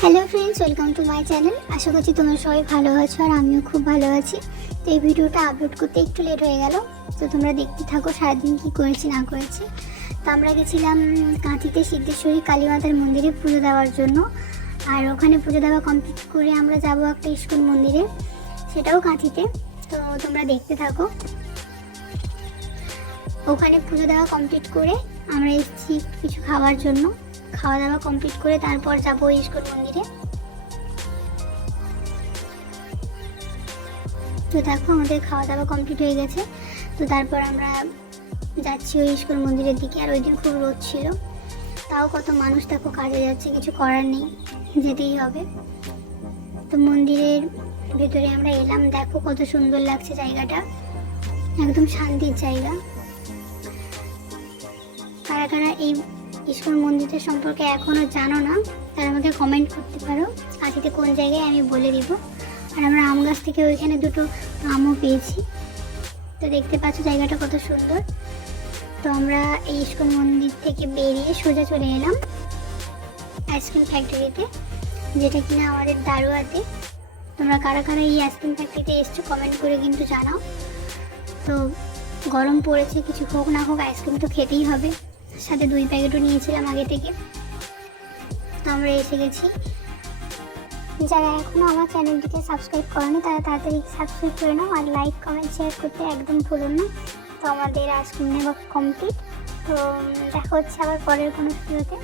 Hello friends welcome to my channel আশা করছি তোমরা সবাই ভালো আছো আর আমিও খুব ভালো আছি। তো এই ভিডিওটা আপলোড করতে একটু লেট হয়ে গেল। তো তোমরা দেখতে থাকো সারাদিন কী করেছি, না করেছি। তো আমরা গেছিলাম কাঁথিতে সিদ্ধেশ্বরী কালীমাতার মন্দিরে পুজো দেওয়ার জন্য। আর ওখানে পুজো দেওয়া কমপ্লিট করে আমরা যাব একটা স্কুল মন্দিরে, সেটাও কাঁথিতে। তো তোমরা দেখতে থাকো। ওখানে পুজো দেওয়া কমপ্লিট করে আমরা এসেছি কিছু খাওয়ার জন্য। খাওয়া দাওয়া কমপ্লিট করে তারপর যাব ইস্কন মন্দিরে। তো দেখো আমাদের খাওয়া দাওয়া কমপ্লিট হয়ে গেছে। তো তারপর আমরা যাচ্ছি ওই ইস্কন মন্দিরের দিকে। আর ওই দিন খুব রোদ ছিল। তাও কত মানুষ দেখো কাজে যাচ্ছে, কিছু করার নেই, যেতেই হবে। তো মন্দিরের ভেতরে আমরা এলাম। দেখো কত সুন্দর লাগছে জায়গাটা। একদম শান্তির জায়গা। কারা কারা এই ইস্কন মন্দিরটা সম্পর্কে এখনও জানো না, তারা আমাকে কমেন্ট করতে পারো। কাঁথিতে কোন জায়গায় আমি বলে দিব। আর আমরা আম গাছ থেকে ওইখানে দুটো আমও পেয়েছি। তো দেখতে পাচ্ছ জায়গাটা কত সুন্দর। তো আমরা এই ইস্কন মন্দির থেকে বেরিয়ে সোজা চলে এলাম আইসক্রিম ফ্যাক্টরিতে যেটা কিনা আমাদের দারুয়াতে। তোমরা কারা কারা এই আইসক্রিম ফ্যাক্টরিতে এসছো কমেন্ট করে কিন্তু জানাও। তো গরম পড়েছে, কিছু হোক না হোক আইসক্রিম তো খেতেই হবে। সাথে দুই প্যাকেটও নিয়েছিলাম আগে থেকে। তো আমরা এসে গেছি। যারা এখনও আমার চ্যানেলটিকে সাবস্ক্রাইব করেনি, তারা তাড়াতাড়ি সাবস্ক্রাইব করে নাও আর লাইক কমেন্ট শেয়ার করতে একদম ভুলুন না। তো আমাদের আজকে নেওয়া কমপ্লিট তো দেখা হচ্ছে আবার পরের কোনো ভিডিওতে।